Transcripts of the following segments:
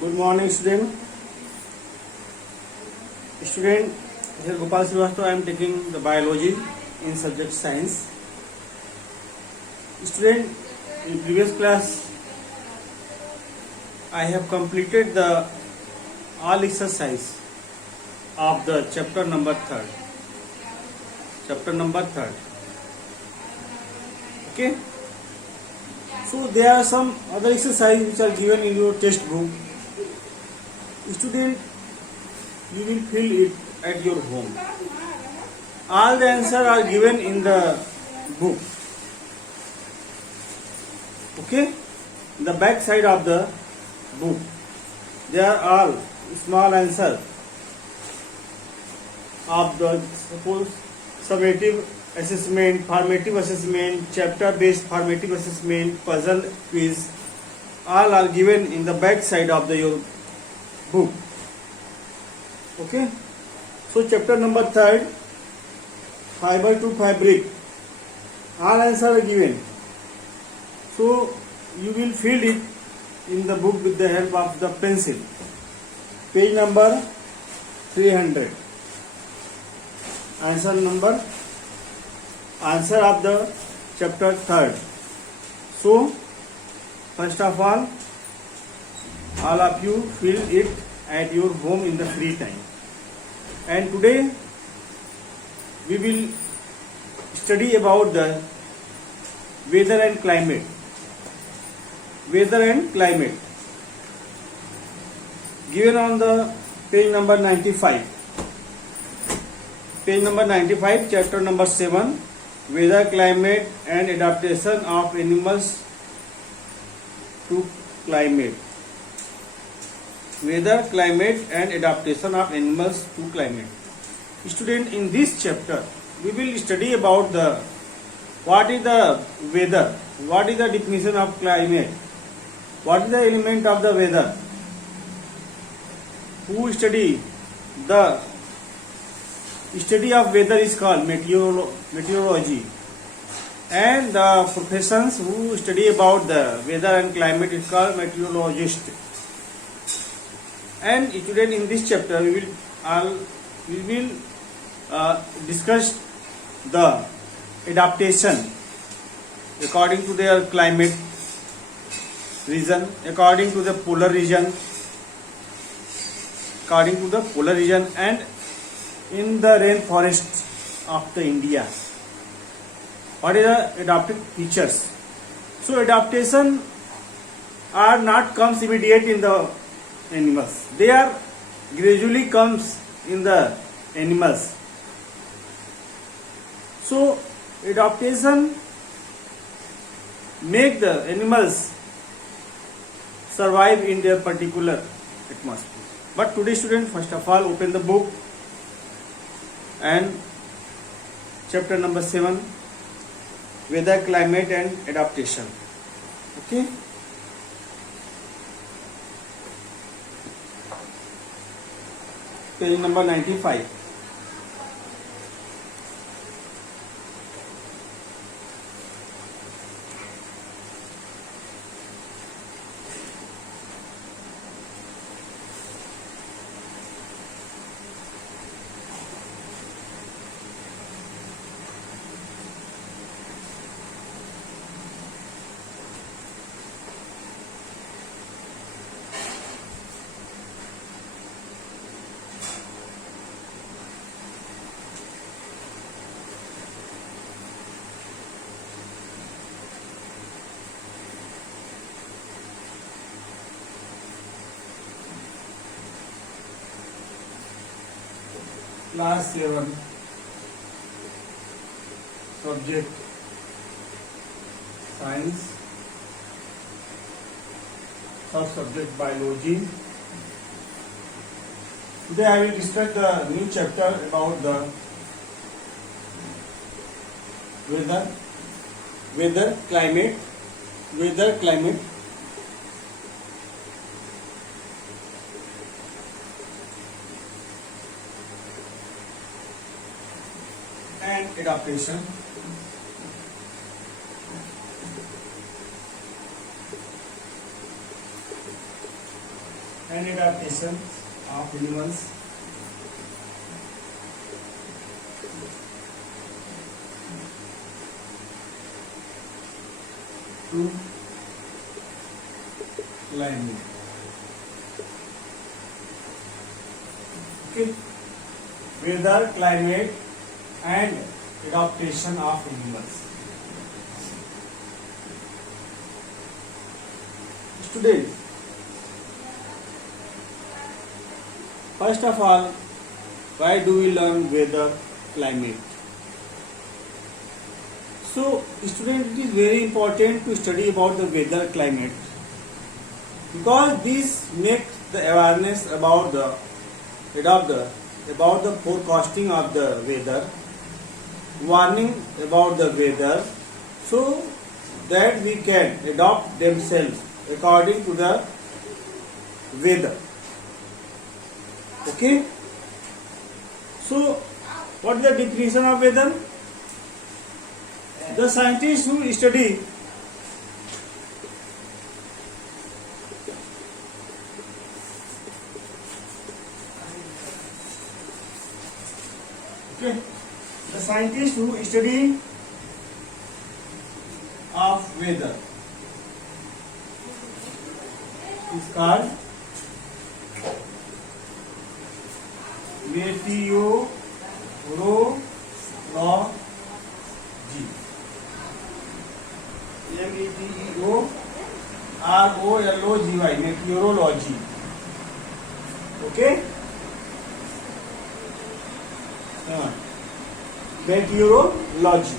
Good morning, student. Student, here Gopal Srivastava. I am taking the biology in subject science. Student, in previous class, I have completed the all exercise of the chapter number third. Chapter number third. Okay. So there are some other exercises which are given in your textbook. Student, you will fill it at your home. All the answers are given in the book. Okay, the back side of the book. They are all small answers of the suppose summative assessment, formative assessment, chapter-based formative assessment, puzzle quiz. All are given in the back side of your book. Okay, so chapter number third, fiber to fabric. All answers are given. So you will fill it in the book with the help of the pencil. Page number 300. Answer of the chapter third. So first of all of you fill it at your home in the free time. And today we will study about the weather and climate. Weather and climate. Given on the page number 95. Page number 95, chapter number 7, weather, climate and adaptation of animals to climate. Weather, climate and adaptation of animals to climate. Student, in this chapter we will study about what is the weather, what is the definition of climate, what is the element of the weather, who study the study of weather is called meteorology, and the professions who study about the weather and climate is called meteorologist. And student, in this chapter we will discuss the adaptation according to their climate region, according to the polar region, and in the rainforest of the India. What is the adaptive features? So adaptation are not comes immediate in the animals. They are gradually comes in the animals. So adaptation make the animals survive in their particular atmosphere. But today, student, first of all, open the book and chapter number 7, weather, climate and adaptation. Okay. Page number 95. Class 7, subject science, first subject biology. Today I will discuss the new chapter about the weather, climate and adaptation. and adaptation of animals. To climate. Okay. Weather, climate, and adaptation of animals. Students, first of all, why do we learn weather, climate? So, student, it is very important to study about the weather, climate, because this makes the awareness about the forecasting of the weather, warning about the weather, so that we can adopt themselves according to the weather. Okay. So, what is the definition of weather? The scientists who study the scientists who study of weather is called meteorology. meteorology, meteorology. Okay. Meteorology.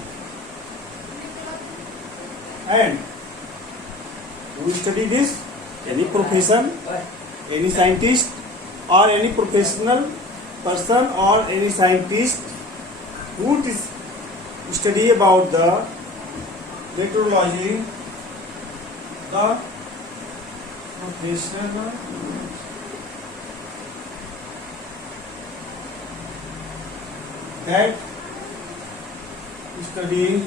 And who study this? Any profession, any scientist, or any professional person, or any scientist who study about the meteorology, the professional that study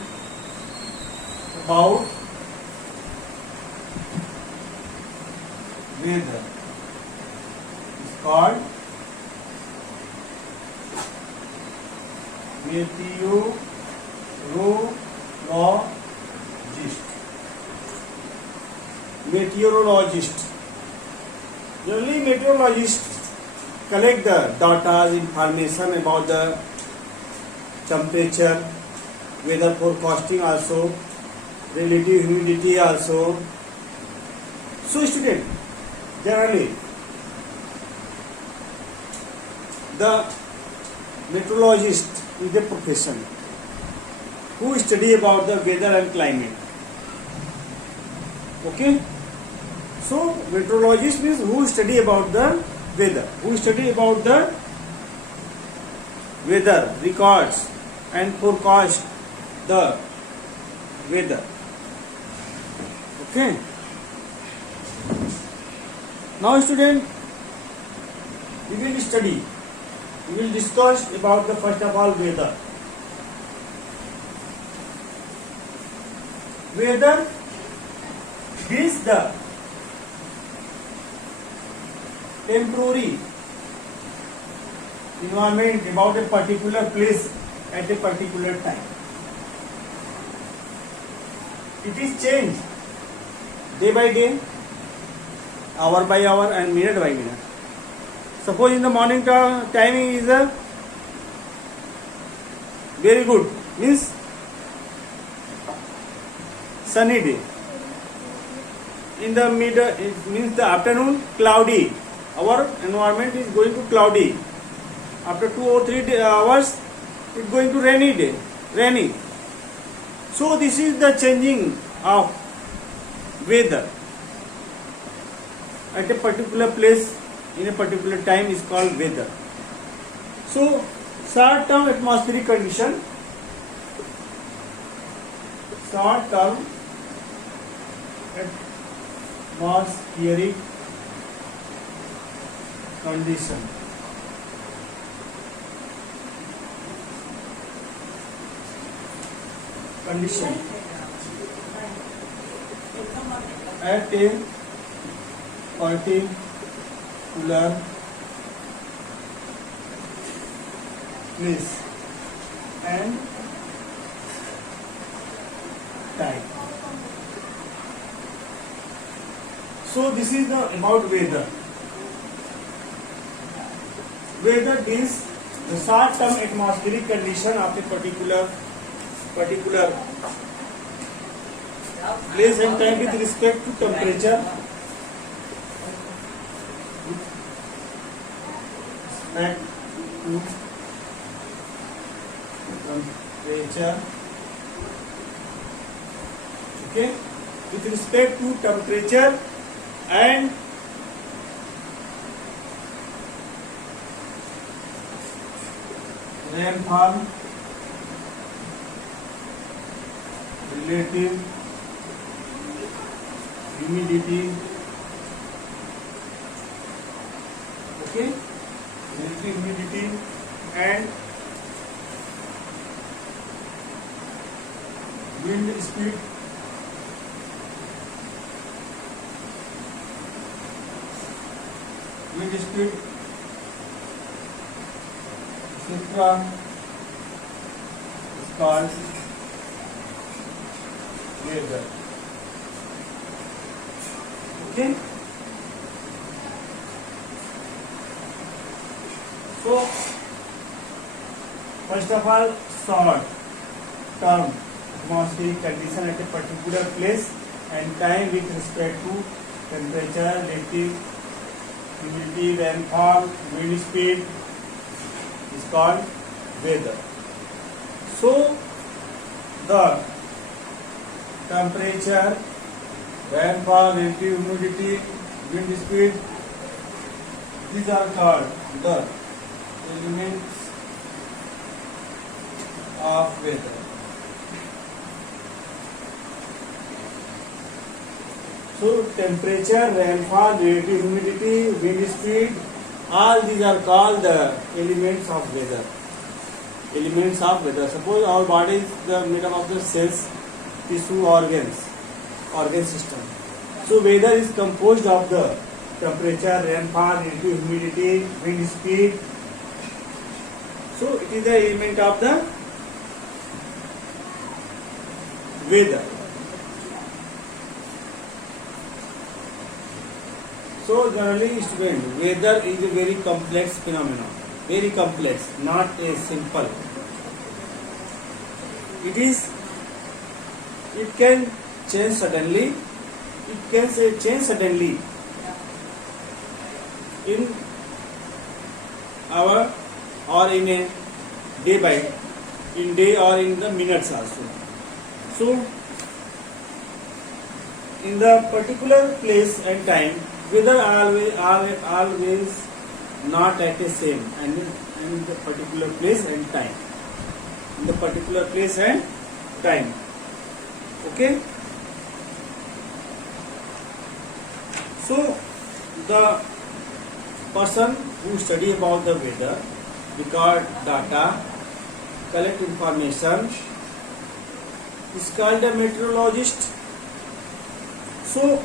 about weather is called meteorologist. Meteorologist. Generally, meteorologists collect the data, information about the temperature, weather forecasting also, relative humidity also. So, student, generally, the meteorologist is a profession who study about the weather and climate. Okay. So, meteorologist means who study about the weather, who study about the weather, records and forecast the weather. Okay. Now, student, we will study. We will discuss about the first of all weather. Weather is the temporary environment about a particular place at a particular time. It is changed day by day, hour by hour, and minute by minute. Suppose in the morning timing is a very good, means sunny day. In the mid, it means the afternoon cloudy. Our environment is going to cloudy. After 2 or 3 hours, it is going to rainy. So this is the changing of weather at a particular place in a particular time is called weather. So short-term atmospheric condition, short-term atmospheric condition. At a particular place and time. So this is the about weather. Weather means the short-term atmospheric condition of a particular place and time with respect to temperature. Okay, with respect to temperature and rainfall, relative humidity, okay, relative humidity and wind speed, etc. is called weather. Okay. So first of all, short term atmospheric condition at a particular place and time with respect to temperature, relative humidity, rainfall, wind speed is called weather. So the temperature, rainfall, relative humidity, wind speed, these are called the elements of weather. So temperature, rainfall, relative humidity, wind speed, all these are called the elements of weather. Elements of weather. Suppose our body is made up of the cells, tissue, organ system. So weather is composed of the temperature, rainfall, relative humidity, wind speed. So it is the element of the weather. So generally student, weather is a very complex phenomenon. Very complex, not a simple. It can change suddenly. It can change suddenly in hour or in a day or in the minutes also. So in the particular place and time, weather always not at the same and in the particular place and time. In the particular place and time. Okay. So the person who study about the weather, record data, collect information is called a meteorologist. So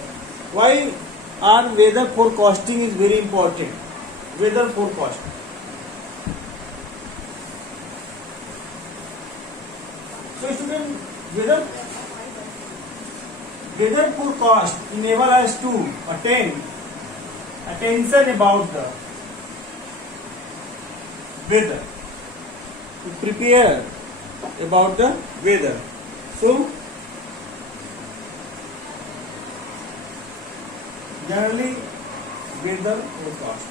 why our weather forecasting is very important? Weather forecast. So student, weather forecast enable us to attain attention about the weather, to prepare about the weather. So generally weather forecast.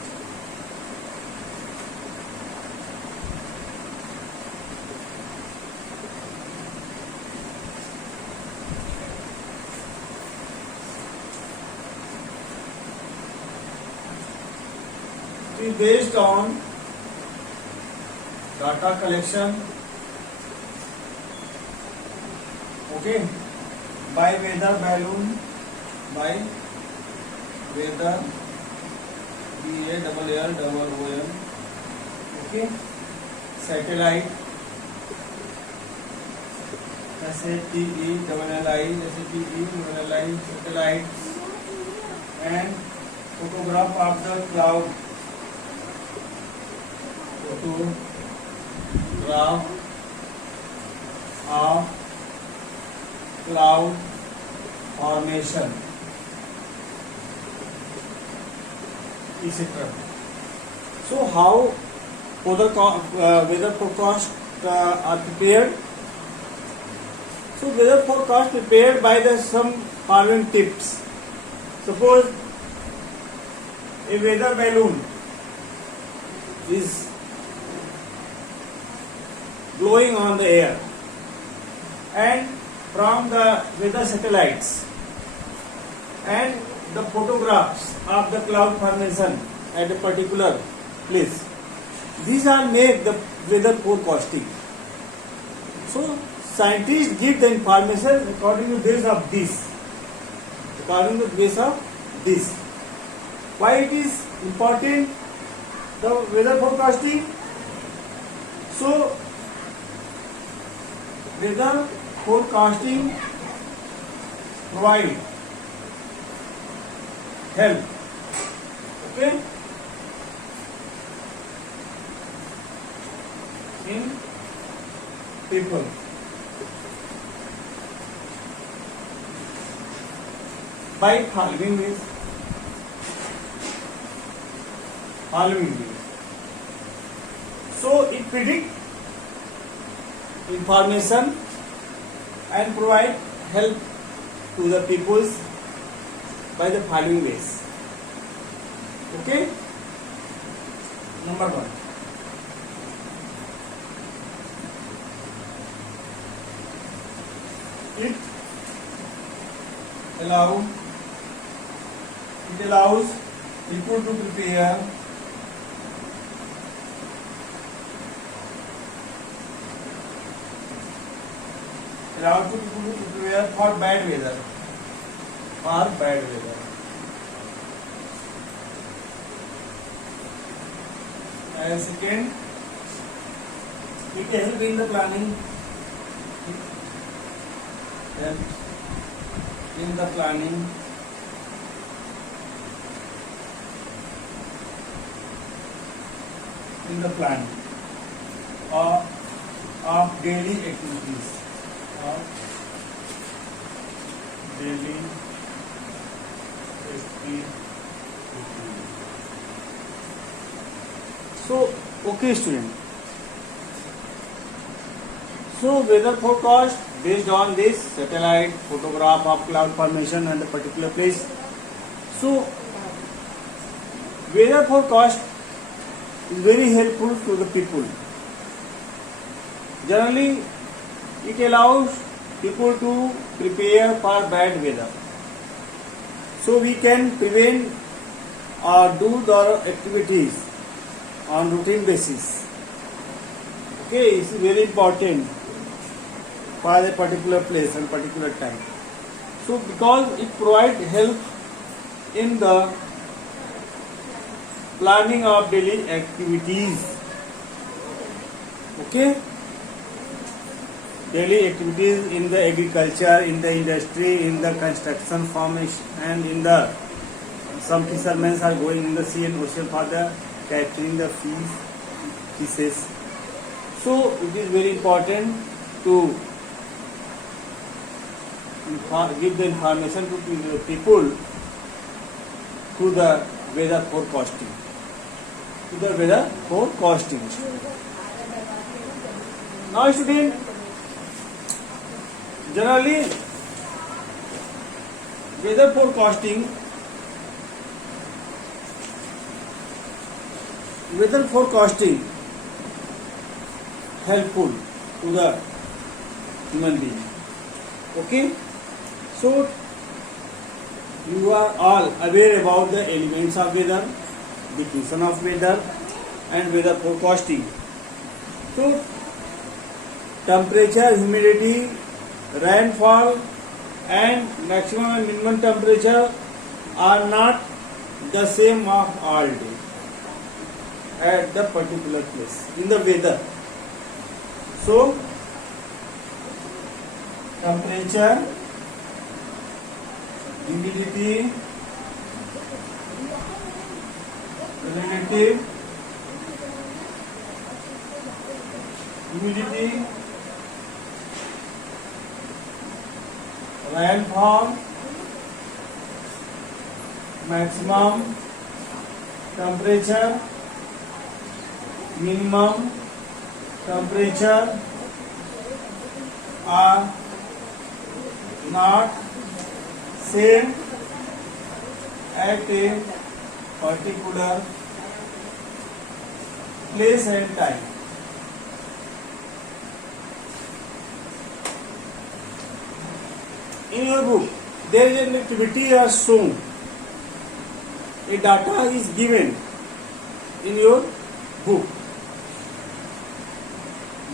It is based on data collection, okay, by weather balloon, by weather BALLON, okay, satellite, SATELLI, satellites, and photograph of the cloud, photograph of cloud formation, etc. So how weather forecast are prepared? So weather forecast prepared by the some following tips. Suppose a weather balloon is blowing on the air, and from the weather satellites and the photographs of the cloud formation at a particular place, these are made the weather forecasting. So scientists give the information according to base of this. Why it is important, the weather forecasting? So weather forecasting provide help, okay, in people. By following ways. So it predict information and provide help to the peoples by the following ways. Okay? Number 1. It allows people to prepare for bad weather. And second, it helps in the planning. In the planning of daily activities. So, okay student. So weather forecast based on this satellite photograph of cloud formation and the particular place. So weather forecast is very helpful to the people. Generally, it allows people to prepare for bad weather. So we can prevent or do the activities on routine basis. Okay, it's very important for a particular place and particular time. So because it provides help in the planning of daily activities. Okay, daily activities in the agriculture, in the industry, in the construction formation, and in the some fishermen are going in the sea and ocean for the capturing the fishes. So it is very important to give the information to the people through the weather forecasting. Now student, generally weather forecasting helpful to the human being. Okay, so you are all aware about the elements of weather, definition of weather, and weather forecasting. So temperature, humidity, rainfall, and maximum and minimum temperature are not the same of all day at the particular place in the weather. So temperature, humidity, relative humidity, rainfall, maximum temperature, minimum temperature are not same at a particular place and time. In your book, there is an activity as shown. A data is given in your book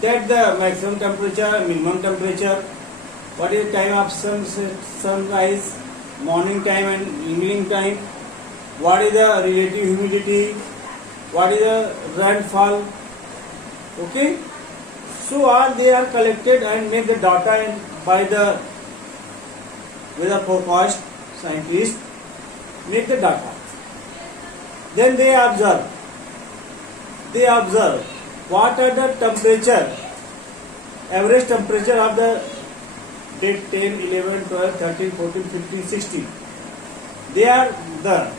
that the maximum temperature, minimum temperature, what is the time of sunrise, morning time and evening time, what is the relative humidity, what is the rainfall. Okay, so all they are collected and make the data by the weather forecast scientists make the data. Then they observe what are the temperature, average temperature of the date 10, 11, 12, 13, 14, 15, 16. They are the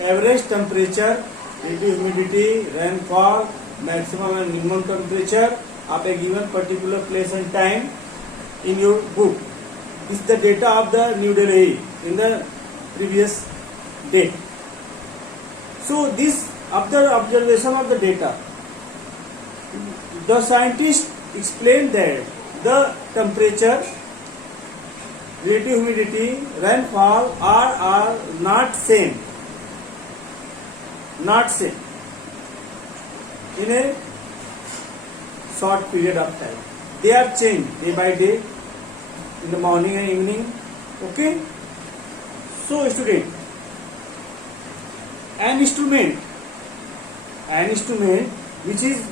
average temperature, relative humidity, rainfall, maximum and minimum temperature of a given particular place and time in your book. This is the data of the New Delhi in the previous date. So this, after observation of the data, the scientists explained that the temperature, relative humidity, rainfall are not same in a short period of time. They are changed day by day in the morning and evening. Okay, so student, an instrument which is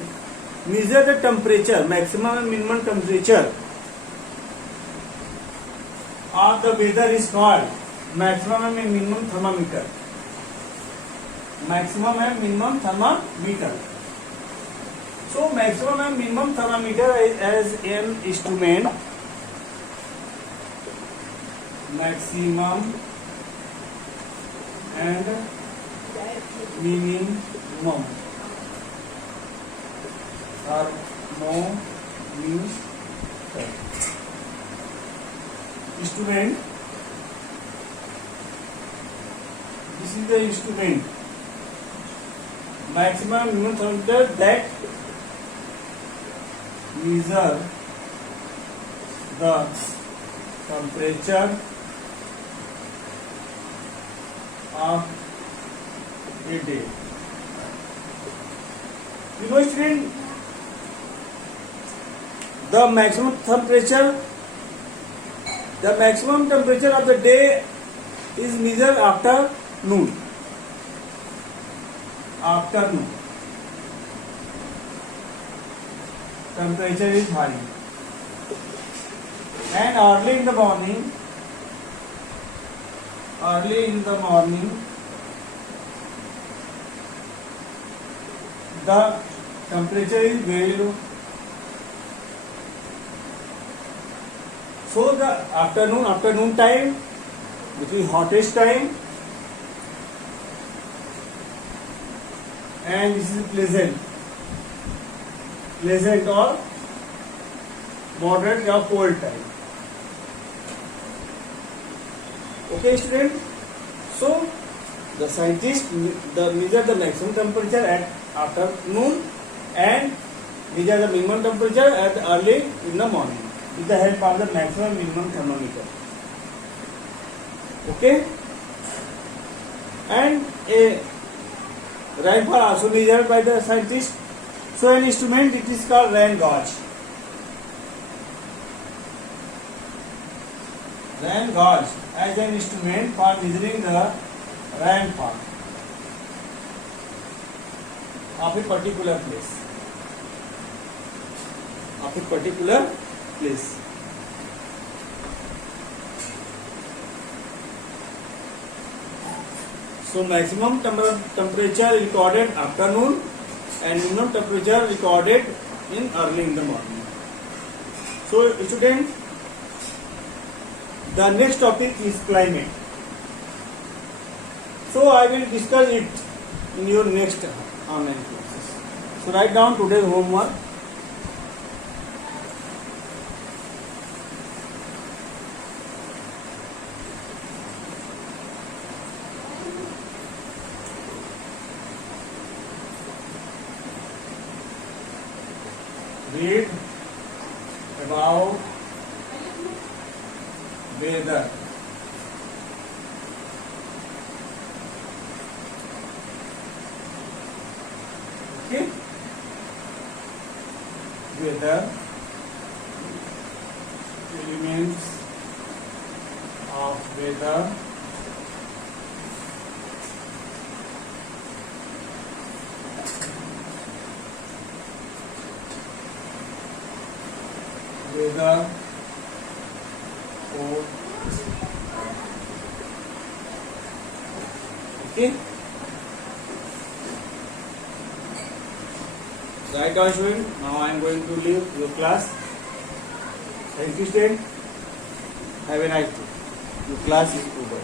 measure the temperature, maximum and minimum temperature of the weather is called maximum and minimum thermometer. Maximum and minimum thermometer. So maximum and minimum thermometer is as an instrument. Maximum and minimum thermometer. Instrument. This is the instrument. Maximum minimum thermometer that measure the temperature of a day. You know, student, the maximum temperature of the day is measured after noon. Temperature is high, and early in the morning the temperature is very low. So the afternoon time, which is hottest time, and this is pleasant or moderate or cold time. Okay, student. So the scientists measure the maximum temperature at afternoon and measure the minimum temperature at early in the morning with the help of the maximum minimum thermometer. Okay, and a rainfall also measured by the scientists. So an instrument, it is called rain gauge. Rain gauge as an instrument for measuring the rainfall of a particular place. So maximum temperature recorded afternoon and minimum temperature recorded in early in the morning. So student, the next topic is climate. So I will discuss it in your next online classes. So write down today's homework. Read about weather. Okay? Weather, elements of weather, weather for okay. Right down student. Now I am going to leave your class. Thank you student. Have a nice day. Your class is over.